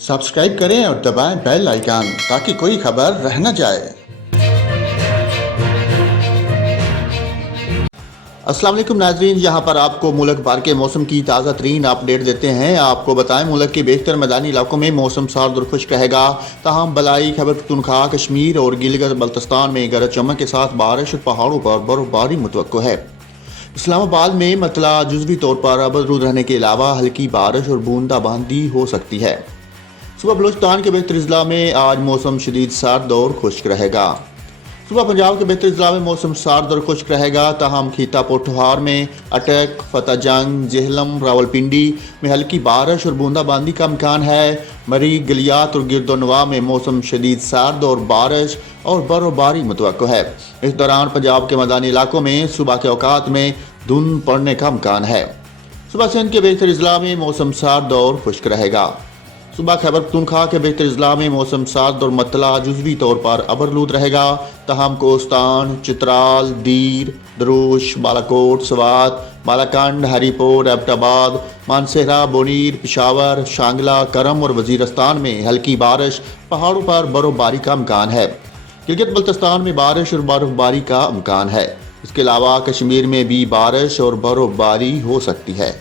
Subscribe करें और दबाएं बेल आइकन ताकि कोई खबर रह न जाए। अस्सलाम वालेकुम नाजरीन, यहाँ पर आपको मुल्क भर के मौसम की ताज़ा तरीन अपडेट देते हैं। आपको बताएं मुल्क के बेशतर मैदानी इलाकों में मौसम सर्द और खुश्क रहेगा। ताहम बलाई, खैबर पख्तूनख्वा, कश्मीर और गिलगित बल्तिस्तान में गरज चमक के साथ बारिश और पहाड़ों पर बर्फबारी मुतवक्को है। इस्लामाबाद में मतला जुज़वी तौर पर आबदरूद रहने के अलावा हल्की बारिश और बूंदाबांदी हो सकती है। सुबह बलूचिस्तान के बेहतर अजला में आज मौसम शदीद सर्द और खुश्क रहेगा। सुबह पंजाब के बेहतर अजला में मौसम सर्द और खुश्क रहेगा। ताहम खीता पोठहार में, अटक, फतेह जंग, जेहलम, रावलपिंडी में हल्की बारिश और बूंदाबांदी का इम्कान है। मरी, गलियात और गिरदोनवा में मौसम शदीद सर्द और बारिश और बर्फबारी मुतवक्को है। इस दौरान पंजाब के मैदानी इलाकों में सुबह के औकात में धुंध पड़ने का इम्कान है। सुबह सिंध के बेहतर अजला में मौसम सर्द और खुश्क रहेगा। सुबह खैबर पख्तूनख्वा के बेहतर अजला में मौसम सर्द और मतला जुज़वी तौर पर अबरलूद रहेगा। तहम कोस्तान, चित्राल, दीर, दरूश, बालाकोट, स्वात, बालाकंड, हरीपुर, एबटाबाद, मानसेरा, बोनीर, पिशावर, शांगला, करम और वजीरस्तान में हल्की बारिश, पहाड़ों पर बर्फबारी का इम्कान है। गिलगित बल्तिस्तान में बारिश और बर्फबारी का इम्कान है। इसके अलावा कश्मीर में भी बारिश और बर्फबारी हो सकती है।